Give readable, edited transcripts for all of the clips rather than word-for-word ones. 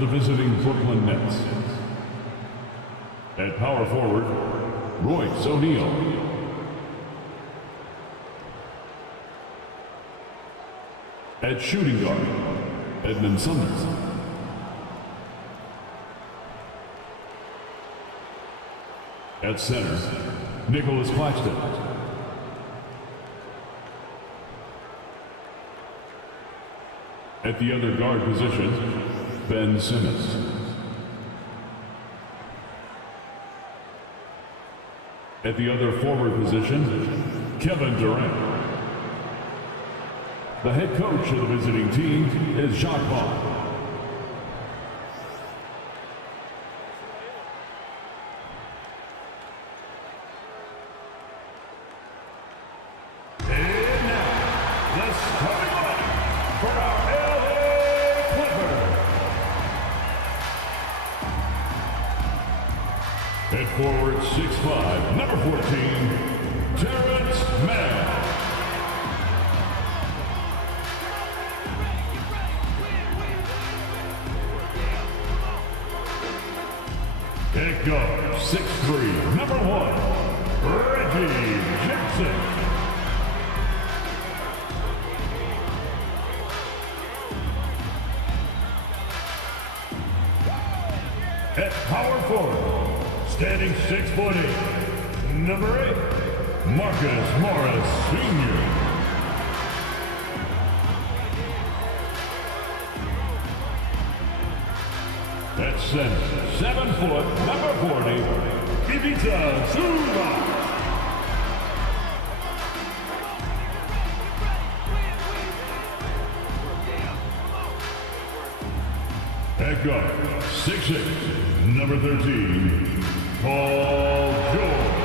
the visiting Brooklyn Nets. At power forward, Royce O'Neal. At shooting guard, Edmund Summers. At center, Nicholas Claxton. At the other guard position, Ben Simmons. At the other forward position, Kevin Durant. The head coach of the visiting team is Jacques Vaughn. And now, the starting line for our LA Clippers. At forward 6'5", number 14, Terrence Mann. At guard, 6'3", number 1, Reggie Jackson. At power forward, standing 6'8", number 8, Marcus Morris Sr. At center, 7 foot, number 40, Ivica Zubac. At guard, 6'8", number 13, Paul George.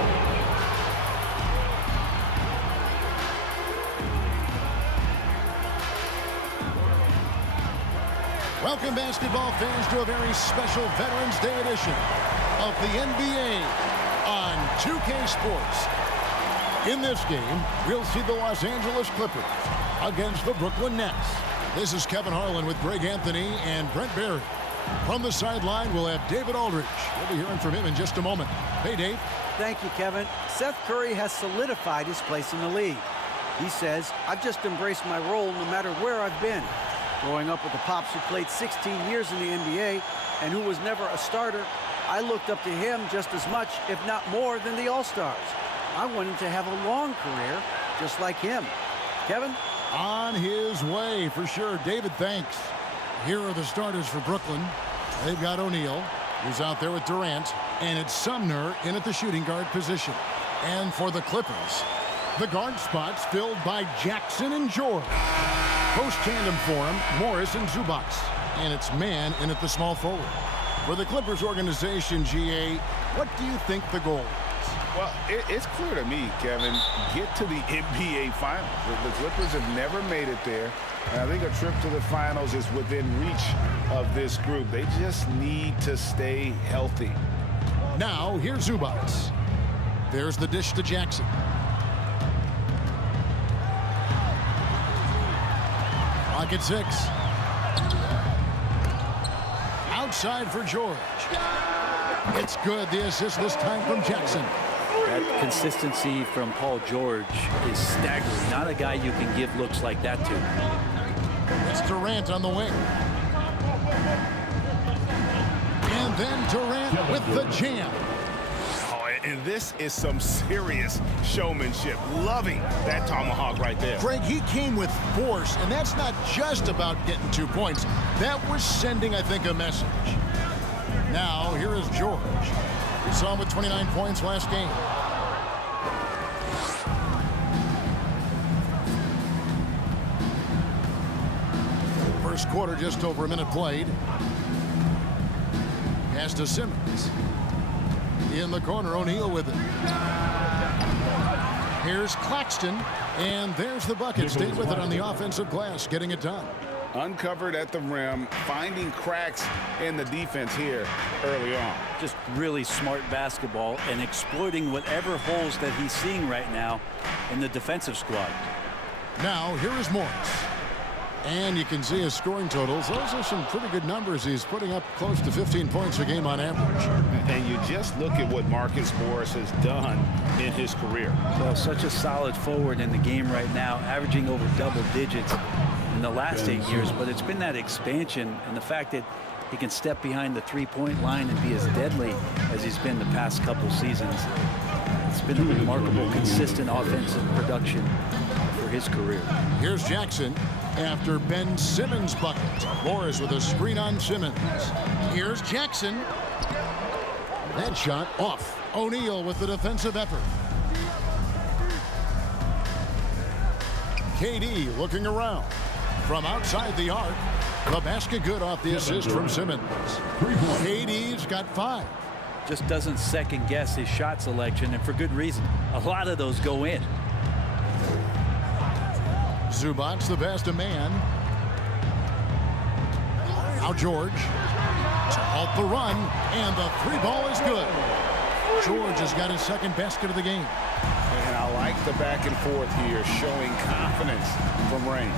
Welcome, basketball fans, to a very special Veterans Day edition of the NBA on 2K Sports. In this game, we'll see the Los Angeles Clippers against the Brooklyn Nets. This is Kevin Harlan with Greg Anthony and Brent Barry. From the sideline, we'll have David Aldridge. We'll be hearing from him in just a moment. Hey, Dave. Thank you, Kevin. Seth Curry has solidified his place in the league. He says, I've just embraced my role no matter where I've been. Growing up with a pops who played 16 years in the NBA and who was never a starter, I looked up to him just as much, if not more, than the All-Stars. I wanted to have a long career just like him. Kevin? On his way, for sure. David, thanks. Here are the starters for Brooklyn. They've got O'Neal, who's out there with Durant, and it's Sumner in at the shooting guard position. And for the Clippers, the guard spots filled by Jackson and George. Post tandem for him, Morris and Zubac. And it's Mann in at the small forward. For the Clippers organization, GA, what do you think the goal is? Well, it's clear to me, Kevin, get to the NBA Finals. The Clippers have never made it there, and I think a trip to the Finals is within reach of this group. They just need to stay healthy. Now, here's Zubac. There's the dish to Jackson. Clock at 6. Outside for George. It's good. The assist this time from Jackson. That consistency from Paul George is staggering. Not a guy you can give looks like that to. It's Durant on the wing. And then Durant with the jam. Oh, and this is some serious showmanship. Loving that tomahawk right there. Greg, he came with force, and that's not just about getting 2 points. That was sending, I think, a message. Now, here is George. We saw him with 29 points last game. First quarter, just over a minute played. Pass to Simmons. In the corner, O'Neal with it. Here's Claxton, and there's the bucket. Stayed with it on the offensive glass, getting it done. Uncovered at the rim, finding cracks in the defense here early on. Just really smart basketball and exploiting whatever holes that he's seeing right now in the defensive squad. Now, here is Morris. And you can see his scoring totals. Those are some pretty good numbers. He's putting up close to 15 points a game on average. And you just look at what Marcus Morris has done in his career. Well, such a solid forward in the game right now, averaging over double digits in the last 8 years. But it's been that expansion and the fact that he can step behind the three-point line and be as deadly as he's been the past couple seasons. It's been a remarkable, consistent offensive production for his career. Here's Jackson after Ben Simmons' bucket. Morris with a screen on Simmons. Here's Jackson. That shot off. O'Neal with the defensive effort. KD looking around. From outside the arc, the basket good off the assist from Simmons. KD's got 5. Just doesn't second guess his shot selection, and for good reason. A lot of those go in. Zubac's the best of man. Now George to halt the run, and the 3 ball is good. George has got his second basket of the game. And I like the back and forth here, showing confidence from Rain.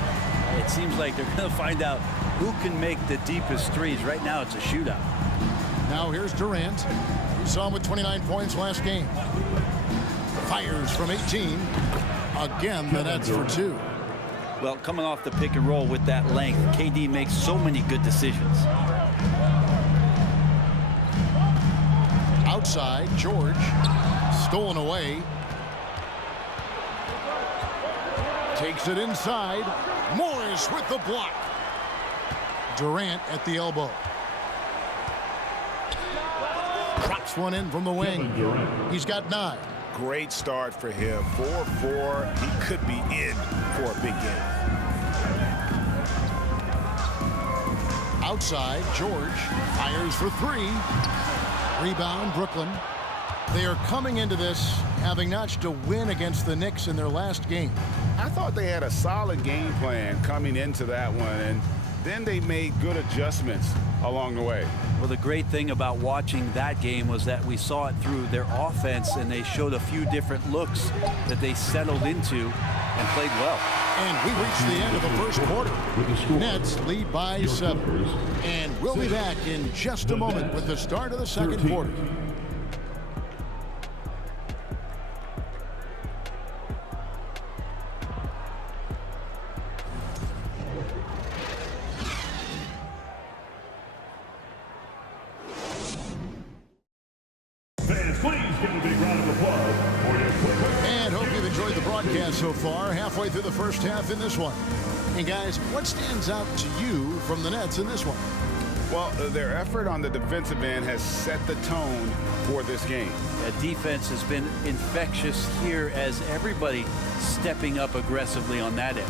It seems like they're going to find out who can make the deepest threes. Right now, it's a shootout. Now here's Durant. We saw him with 29 points last game. Fires from 18. Again, the Nets for 2. Well, coming off the pick and roll with that length, KD makes so many good decisions. Outside, George. Stolen away. Takes it inside. Morris with the block. Durant at the elbow. Drops one in from the wing. He's got 9. Great start for him. 4-4. He could be in for a big game. Outside, George fires for 3. Rebound, Brooklyn. They are coming into this having notched a win against the Knicks in their last game. I thought they had a solid game plan coming into that one, and then they made good adjustments along the way. Well, the great thing about watching that game was that we saw it through their offense, and they showed a few different looks that they settled into and played well. And we reached the end of the first quarter. Nets lead by 7. And we'll be back in just a moment with the start of the second quarter. Fans, please give a big round of applause for your Clippers. And hope you've enjoyed the broadcast so far. Halfway through the first half in this one. And guys, what stands out to you from the Nets in this one? Well, their effort on the defensive end has set the tone for this game. That defense has been infectious here as everybody stepping up aggressively on that end.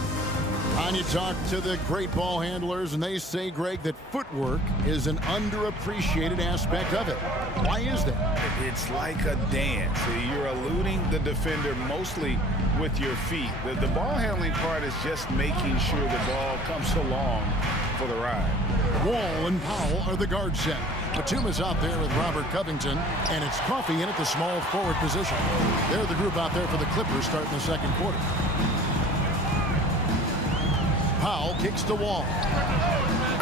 And you talk to the great ball handlers, and they say, Greg, that footwork is an underappreciated aspect of it. Why is that? It's like a dance. You're eluding the defender mostly with your feet. The ball handling part is just making sure the ball comes along for the ride. Wall and Powell are the guard set. Batuma's out there with Robert Covington, and it's Coffey in at the small forward position. They're the group out there for the Clippers starting the second quarter. Powell kicks to Wall.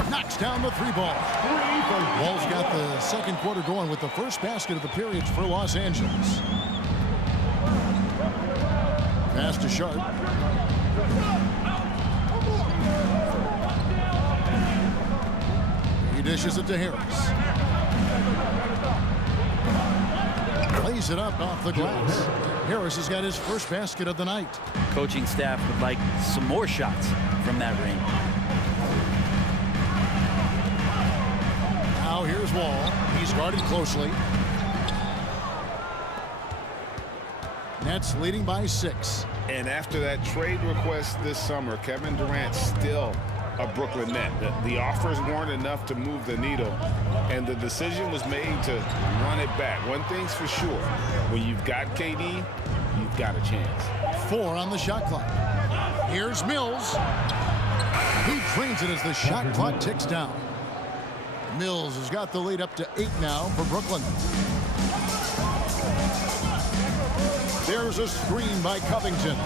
Knocks down the 3 ball. Wall's got the second quarter going with the first basket of the period for Los Angeles. Pass to Sharp. He dishes it to Harris. Plays it up off the glass. Harris has got his first basket of the night. Coaching staff would like some more shots from that range. Now here's Wall. He's guarded closely. Nets leading by 6. And after that trade request this summer, Kevin Durant still a Brooklyn Net. The offers weren't enough to move the needle, and the decision was made to run it back. One thing's for sure, when you've got KD, you've got a chance. 4 on the shot clock. Here's Mills. He drains it as the shot clock ticks down. Mills has got the lead up to 8 now for Brooklyn. There's a screen by Covington.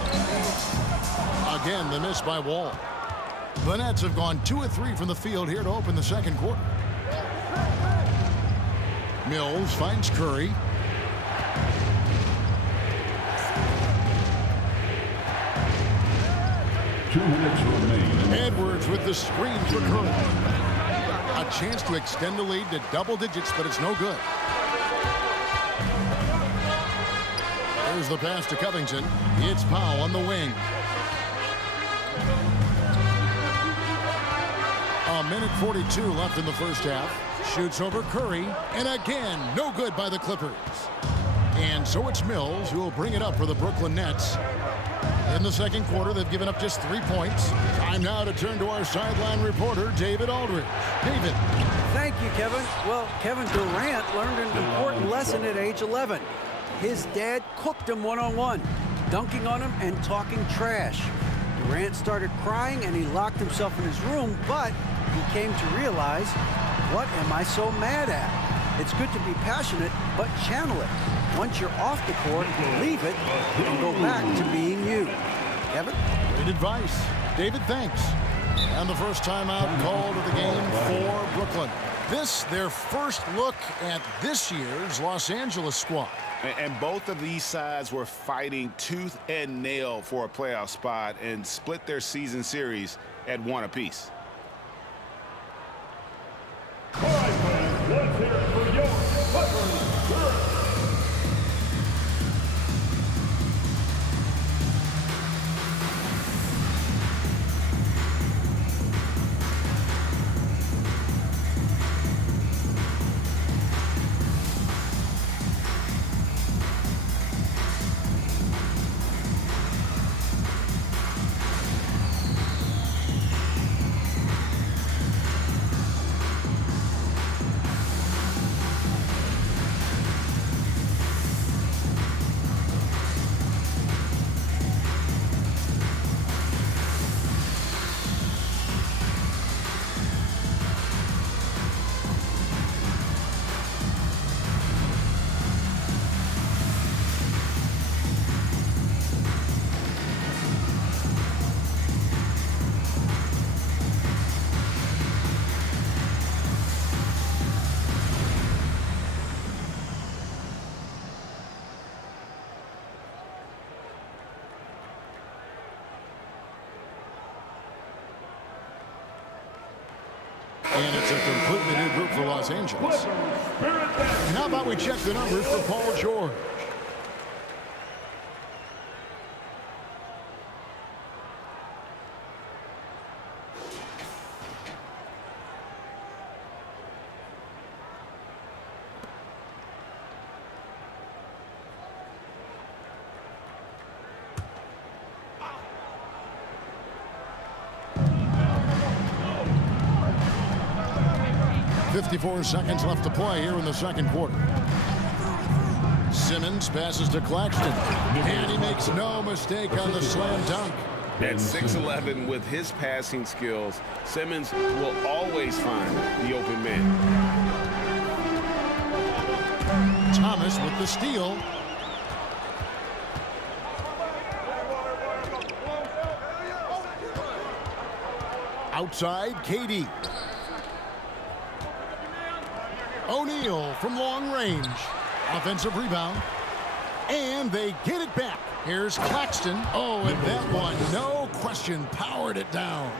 Again, the miss by Wall. The Nets have gone 2 of 3 from the field here to open the second quarter. Mills finds Curry. Edwards with the screen for Curry. A chance to extend the lead to double digits, but it's no good. There's the pass to Covington. It's Powell on the wing. A minute 42 left in the first half. Shoots over Curry, and again, no good by the Clippers. And so it's Mills who will bring it up for the Brooklyn Nets. In the second quarter, they've given up just 3 points. Time now to turn to our sideline reporter, David Aldridge. David. Thank you, Kevin. Well, Kevin Durant learned an important lesson at age 11. His dad cooked him one-on-one, dunking on him and talking trash. Durant started crying and he locked himself in his room, but he came to realize, what am I so mad at? It's good to be passionate, but channel it. Once you're off the court, leave it and go back to being you. Kevin? Great advice. David, thanks. And the first timeout called of the game for Brooklyn. This, their first look at this year's Los Angeles squad. And both of these sides were fighting tooth and nail for a playoff spot and split their season series at 1 apiece. All right, fans, let's hear it for your Clippers. And it's a completely new group for Los Angeles. And how about we check the numbers for Paul George? .54 seconds left to play here in the second quarter. Simmons passes to Claxton, and he makes no mistake on the slam dunk. At 6'11", with his passing skills, Simmons will always find the open man. Thomas with the steal. Outside, KD. O'Neal from long range. Offensive rebound. And they get it back. Here's Claxton. Oh, and that one, no question, powered it down.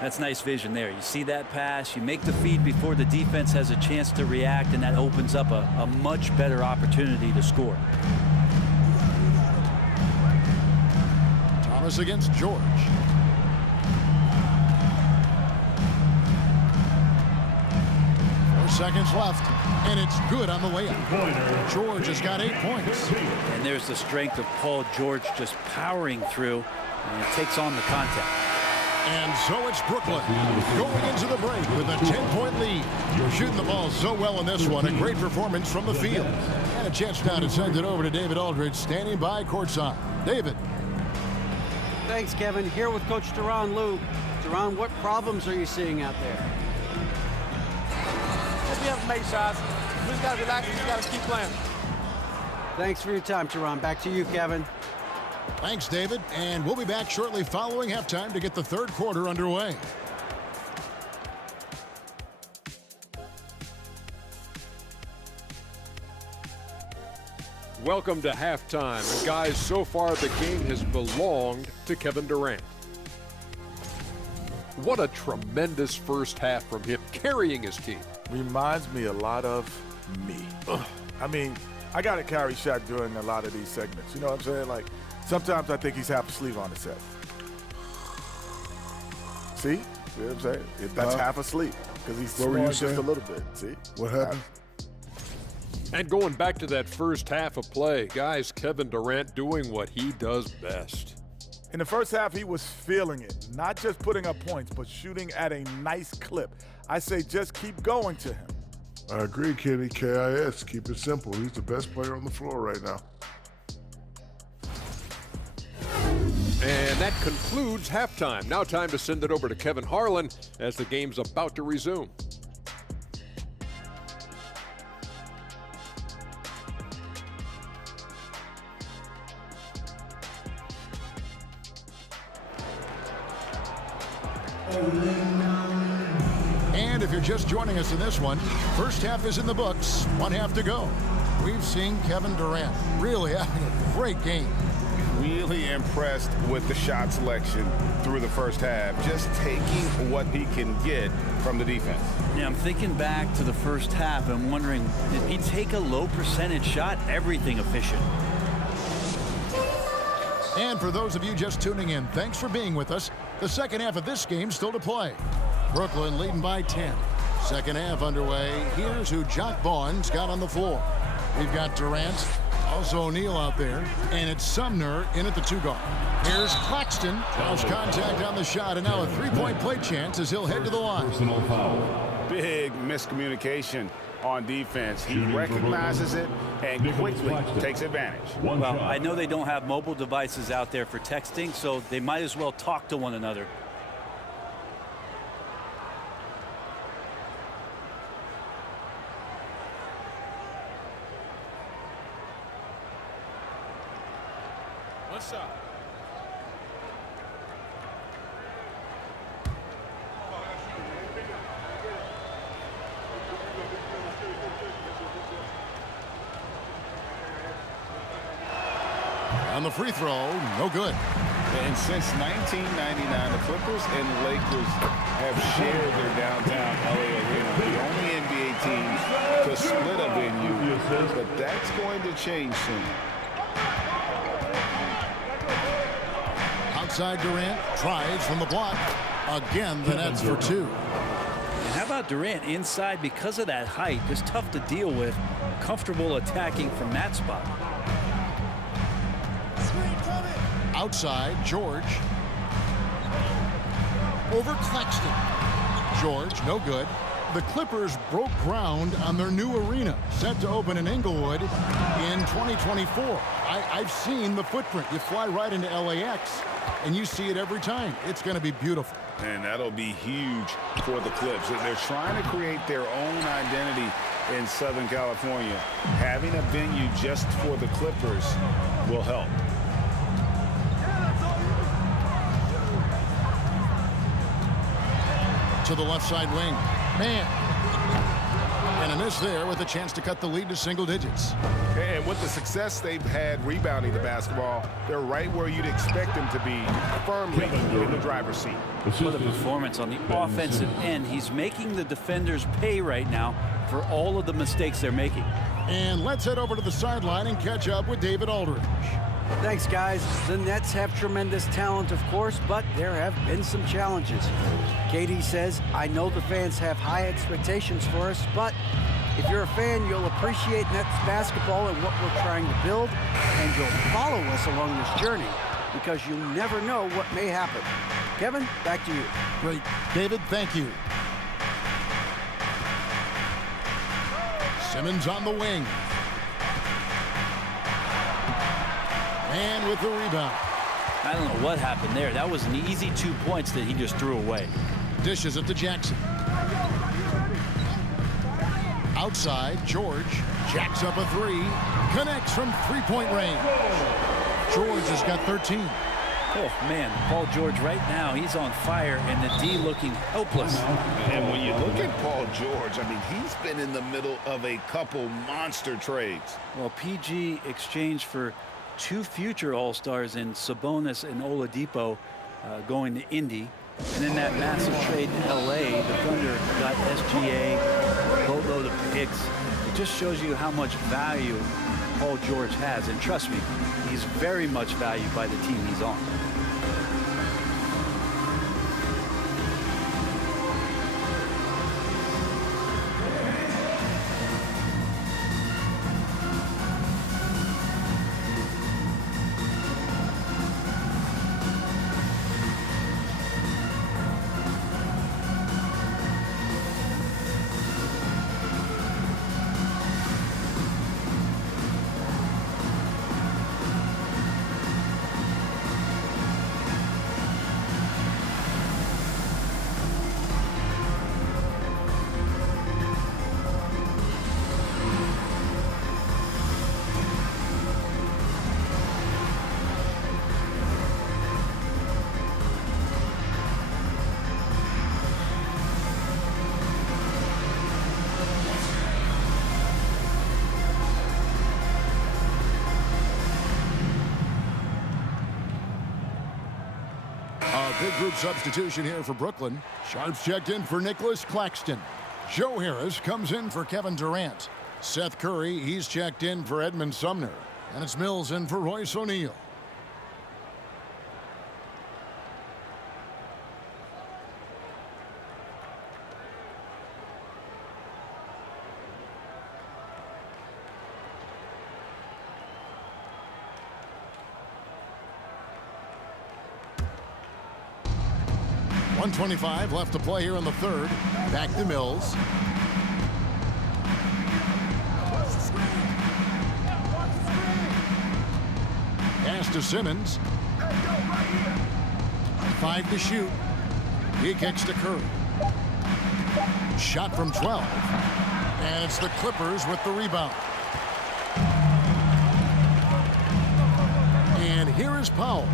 That's nice vision there. You see that pass, you make the feed before the defense has a chance to react, and that opens up a much better opportunity to score. Thomas against George. Seconds left, and it's good on the layup. George has got 8 points. And there's the strength of Paul George just powering through, and it takes on the contact. And so it's Brooklyn going into the break with a 10-point lead. You're shooting the ball so well in this one. A great performance from the field. And a chance now to send it over to David Aldridge, standing by courtside. David. Thanks, Kevin. Here with Coach Tyronn Lue. Tyronn, what problems are you seeing out there? We have to make shots. We just got to relax and just got to keep playing. Thanks for your time, Tyronn. Back to you, Kevin. Thanks, David. And we'll be back shortly following halftime to get the third quarter underway. Welcome to halftime. And guys, so far the game has belonged to Kevin Durant. What a tremendous first half from him, carrying his team. Reminds me a lot of me. I mean, I got to carry Shaq during a lot of these segments. You know what I'm saying? Like, sometimes I think he's half asleep on the set. See? You know what I'm saying? That's half asleep because he's snoring just a little bit. See? What happened? And going back to that first half of play, guys, Kevin Durant doing what he does best. In the first half, he was feeling it. Not just putting up points, but shooting at a nice clip. I say just keep going to him. I agree, Kenny. KIS. Keep it simple. He's the best player on the floor right now. And that concludes halftime. Now time to send it over to Kevin Harlan as the game's about to resume. And if you're just joining us in this one, first half is in the books, one half to go. We've seen Kevin Durant really having a great game. Really impressed with the shot selection through the first half, just taking what he can get from the defense. Yeah, I'm thinking back to the first half and wondering, did he take a low percentage shot? Everything efficient. And for those of you just tuning in, thanks for being with us. The second half of this game still to play. Brooklyn leading by 10. Second half underway. Here's who Jock Vaughn's got on the floor. We've got Durant, also O'Neal out there, and it's Sumner in at the 2-guard. Here's Claxton. Draws contact on the shot, and now a three-point play chance as he'll head to the line. Personal foul. Big miscommunication on defense. He recognizes it and quickly takes advantage. Well, I know they don't have mobile devices out there for texting, so they might as well talk to one another. What's up? On the free throw, no good. And since 1999, the Clippers and Lakers have shared their downtown LA arena. The only NBA teams to split a venue, but that's going to change soon. Outside Durant, tries from the block. Again, the Nets for two. And how about Durant inside because of that height? Just tough to deal with. Comfortable attacking from that spot. Outside, George. Over Claxton. George, no good. The Clippers broke ground on their new arena, set to open in Inglewood in 2024. I've seen the footprint. You fly right into LAX, and you see it every time. It's going to be beautiful. And that'll be huge for the Clips. They're trying to create their own identity in Southern California. Having a venue just for the Clippers will help. To the left side wing. Man. And a miss there with a chance to cut the lead to single digits. And with the success they've had rebounding the basketball, they're right where you'd expect them to be, firmly in the driver's seat. What a performance on the offensive end. He's making the defenders pay right now for all of the mistakes they're making. And let's head over to the sideline and catch up with David Aldridge. Thanks, guys. The Nets have tremendous talent, of course, but there have been some challenges. KD says, I know the fans have high expectations for us, but if you're a fan, you'll appreciate Nets basketball and what we're trying to build, and you'll follow us along this journey because you never know what may happen. Kevin, back to you. Great. David, thank you. Simmons on the wing. And with the rebound. I don't know what happened there. That was an easy 2 points that he just threw away. Dishes it to Jackson. Outside, George jacks up a three. Connects from three-point range. George has got 13. Oh, man, Paul George right now, he's on fire, and the D looking helpless. And when you look at Paul George, I mean, he's been in the middle of a couple monster trades. Well, PG exchanged for 2 future All-Stars in Sabonis and Oladipo going to Indy. And in that massive trade to L.A., the Thunder got SGA, boatload of picks. It just shows you how much value Paul George has. And trust me, he's very much valued by the team he's on. Big group substitution here for Brooklyn. Sharps checked in for Nicholas Claxton. Joe Harris comes in for Kevin Durant. Seth Curry, he's checked in for Edmund Sumner. And it's Mills in for Royce O'Neal. .125 left to play here in the third. Back to Mills. Pass to Simmons. 5 to shoot. He kicks to Curry. Shot from 12. And it's the Clippers with the rebound. And here is Powell.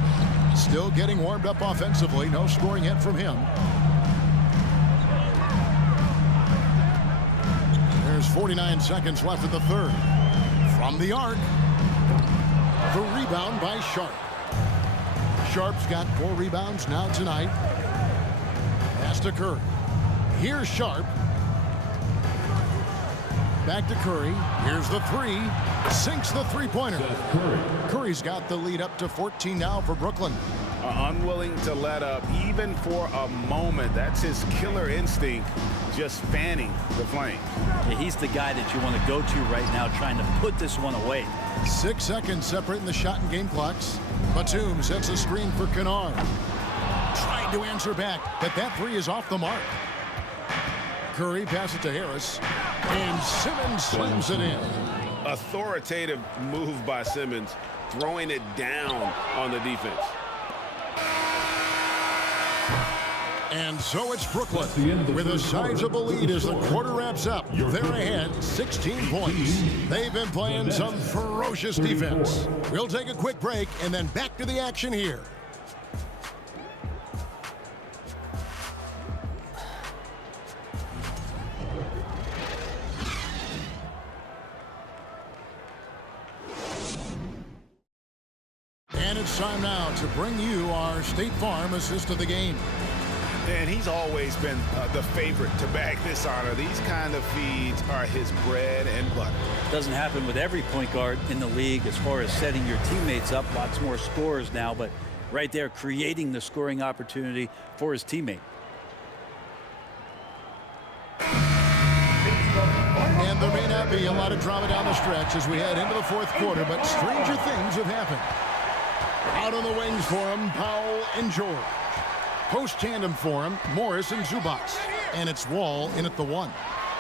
Still getting warmed up offensively. No scoring yet from him. There's 49 seconds left in the third. From the arc. The rebound by Sharp. Sharp's got 4 rebounds now tonight. Pass to Curry. Here's Sharp. Back to Curry. Here's the 3. Sinks the three-pointer. Curry's got the lead up to 14 now for Brooklyn. Unwilling to let up even for a moment. That's his killer instinct, just fanning the flame. Yeah, he's the guy that you want to go to right now, trying to put this one away. 6 seconds separating the shot and game clocks. Batum sets a screen for Kennard. Tried to answer back, but that 3 is off the mark. Curry passes to Harris, and Simmons slams it in. Authoritative move by Simmons, throwing it down on the defense. And so it's Brooklyn with a sizable lead as the quarter wraps up. They're ahead 16 points. They've been playing some ferocious defense. We'll take a quick break and then back to the action here. And it's time now to bring you our State Farm assist of the game. And he's always been the favorite to bag this honor. These kind of feeds are his bread and butter. Doesn't happen with every point guard in the league as far as setting your teammates up. Lots more scorers now, but right there creating the scoring opportunity for his teammate. And there may not be a lot of drama down the stretch as we head into the fourth quarter, but stranger things have happened. Out on the wings for him, Powell and George. Post tandem for him, Morris and Zubac. And it's Wall in at the 1.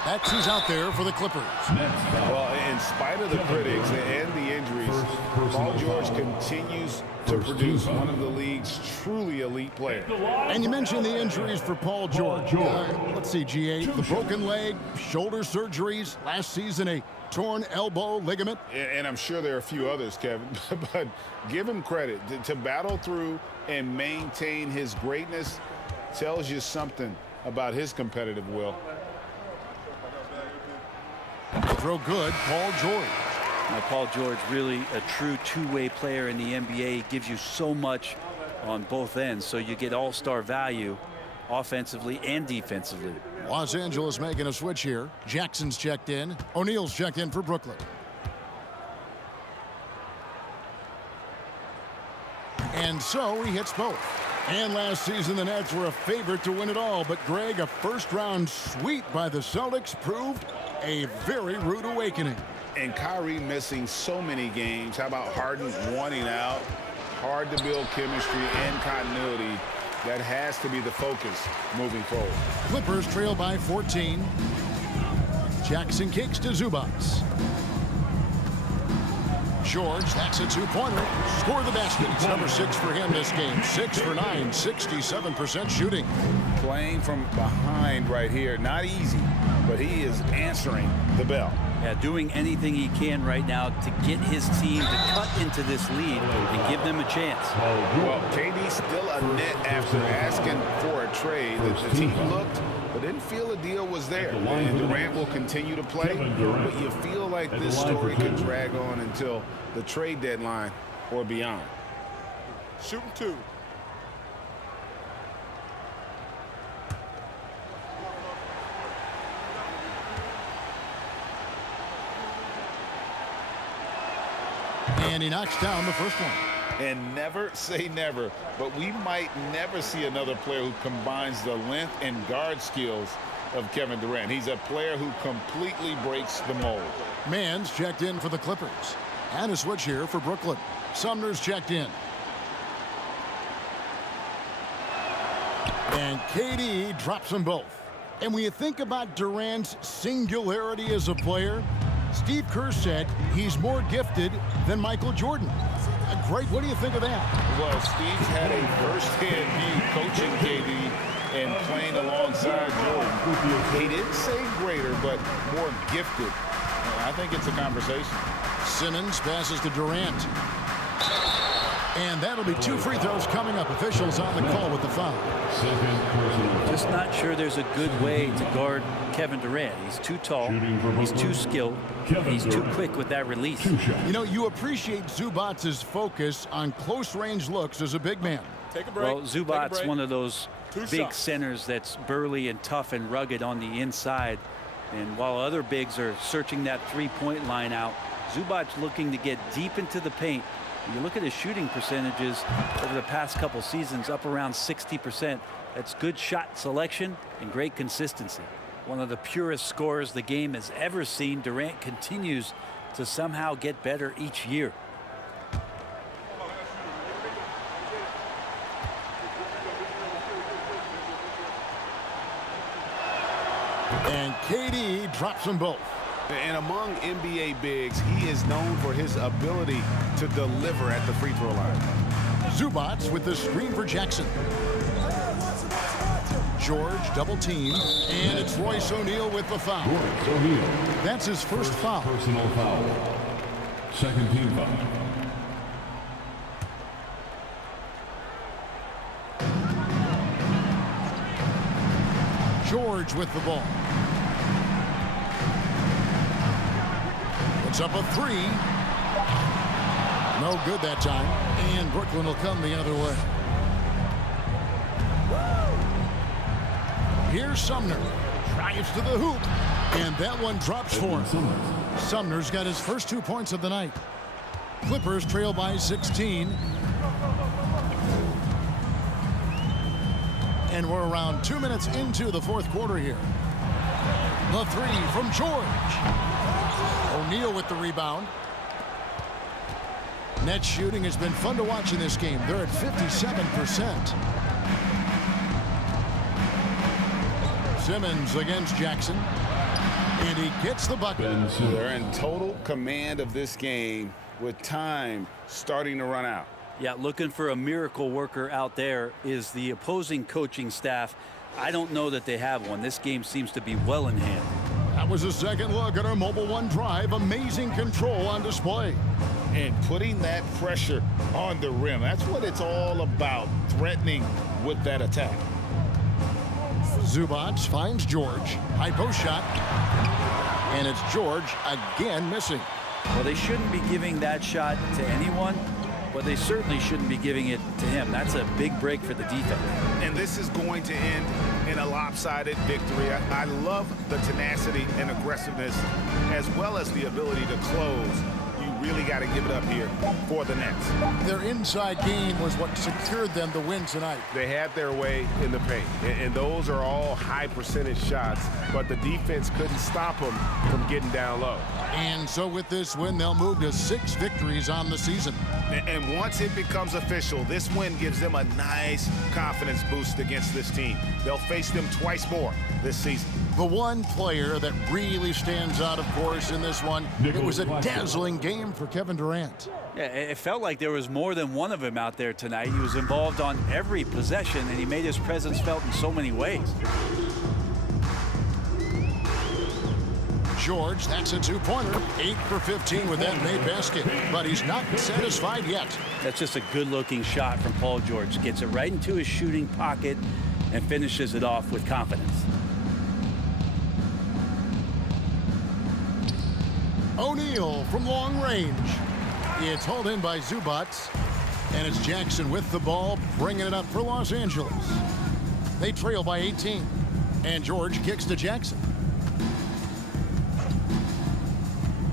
That's who's out there for the Clippers. Well, in spite of the critics and the injuries, Paul George continues to produce one of the league's truly elite players. And you mentioned the injuries for Paul George. Let's see, GA, the broken leg, shoulder surgeries, last season a torn elbow ligament. And I'm sure there are a few others, Kevin, but give him credit. To battle through and maintain his greatness tells you something about his competitive will. Throw good, Paul George. Now, Paul George, really a true two-way player in the NBA. He gives you so much on both ends, so you get all-star value offensively and defensively. Los Angeles making a switch here. Jackson's checked in. O'Neal's checked in for Brooklyn. And so he hits both. And last season, the Nets were a favorite to win it all. But, Greg, a first-round sweep by the Celtics proved a very rude awakening. And Kyrie missing so many games. How about Harden wanting out? Hard to build chemistry and continuity. That has to be the focus moving forward. Clippers trail by 14. Jackson kicks to Zubac. George, that's a two-pointer. Score the basket. It's number 6 for him this game. 6 for 9, 67% shooting. Playing from behind right here. Not easy, but he is answering the bell. Yeah, doing anything he can right now to get his team to cut into this lead and give them a chance. Well, KD still a net after asking for a trade. The team looked, but didn't feel a deal was there. And Durant will continue to play, but you feel like this story could drag on until the trade deadline or beyond. Shooting 2. And he knocks down the first one. And never say never, but we might never see another player who combines the length and guard skills of Kevin Durant. He's a player who completely breaks the mold. Mann's checked in for the Clippers. And a switch here for Brooklyn. Sumner's checked in. And KD drops them both. And when you think about Durant's singularity as a player, Steve Kerr said he's more gifted than Michael Jordan. Greg, what do you think of that? Well, Steve's had a first-hand view coaching KD and playing alongside Jordan. He didn't say greater, but more gifted. I think it's a conversation. Simmons passes to Durant. And that'll be 2 free throws coming up. Officials on the call with the foul. Just not sure there's a good way to guard Kevin Durant. He's too tall, he's too skilled, he's too quick with that release. You know, you appreciate Zubac's focus on close-range looks as a big man. Take a break. Well, Zubac's break. one of those big centers that's burly and tough and rugged on the inside. And while other bigs are searching that three-point line out, Zubac looking to get deep into the paint. You look at his shooting percentages over the past couple seasons, up around 60%. That's good shot selection and great consistency. One of the purest scorers the game has ever seen. Durant continues to somehow get better each year. And KD drops them both. And among NBA bigs, he is known for his ability to deliver at the free throw line. Zubac with the screen for Jackson. George double team, and it's Royce O'Neal with the foul. That's his first foul. Personal foul. Second team foul. George with the ball. It's up a 3. No good that time. And Brooklyn will come the other way. Here's Sumner. Drives to the hoop. And that one drops for him. Sumner's got his first 2 points of the night. Clippers trail by 16. And we're around 2 minutes into the fourth quarter here. The 3 from George. O'Neal with the rebound. Net shooting has been fun to watch in this game. They're at 57%. Simmons against Jackson. And he gets the bucket. They're in total command of this game with time starting to run out. Yeah, looking for a miracle worker out there is the opposing coaching staff. I don't know that they have one. This game seems to be well in hand. That was a second look at our Mobile One drive. Amazing control on display. And putting that pressure on the rim. That's what it's all about, threatening with that attack. Zubac finds George. High post shot. And it's George again missing. Well, they shouldn't be giving that shot to anyone, but they certainly shouldn't be giving it to him. That's a big break for the defense. And this is going to end in a lopsided victory. I love the tenacity and aggressiveness as well as the ability to close. You really got to give it up here for the Nets. Their inside game was what secured them the win tonight. They had their way in the paint, and those are all high percentage shots, but the defense couldn't stop them from getting down low. And so with this win, they'll move to 6 victories on the season. And once it becomes official, this win gives them a nice confidence boost against this team. They'll face them twice more this season. The one player that really stands out, of course, in this one, it was a dazzling game for Kevin Durant. Yeah, it felt like there was more than one of him out there tonight. He was involved on every possession, and he made his presence felt in so many ways. George, that's a 2-pointer. 8 for 15 with that made basket. But he's not satisfied yet. That's just a good-looking shot from Paul George. Gets it right into his shooting pocket and finishes it off with confidence. O'Neal from long range. It's hauled in by Zubac. And it's Jackson with the ball, bringing it up for Los Angeles. They trail by 18. And George kicks to Jackson.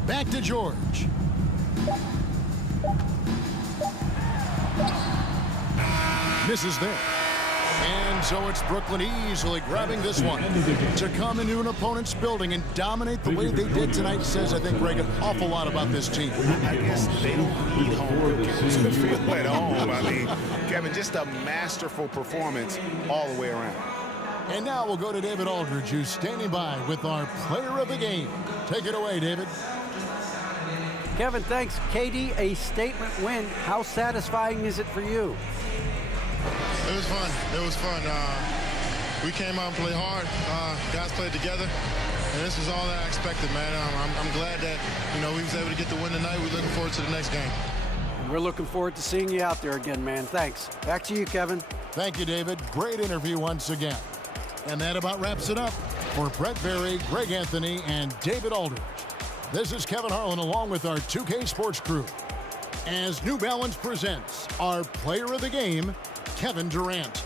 Back to George. Misses there. And so it's Brooklyn easily grabbing this one. To come into an opponent's building and dominate the way they did tonight says, I think, Greg, an awful lot about this team. I guess they don't need home to feel at home. I mean, Kevin, just a masterful performance all the way around. And now we'll go to David Aldridge, who's standing by with our player of the game. Take it away, David. Kevin, thanks. KD, a statement win. How satisfying is it for you? It was fun. It was fun. We came out and played hard. Guys played together, and this was all that I expected, man. I'm glad that we was able to get the win tonight. We're looking forward to the next game. We're looking forward to seeing you out there again, man. Thanks. Back to you, Kevin. Thank you, David. Great interview once again. And that about wraps it up for Brett Berry, Greg Anthony, and David Aldridge. This is Kevin Harlan along with our 2K Sports crew as New Balance presents our player of the game, Kevin Durant.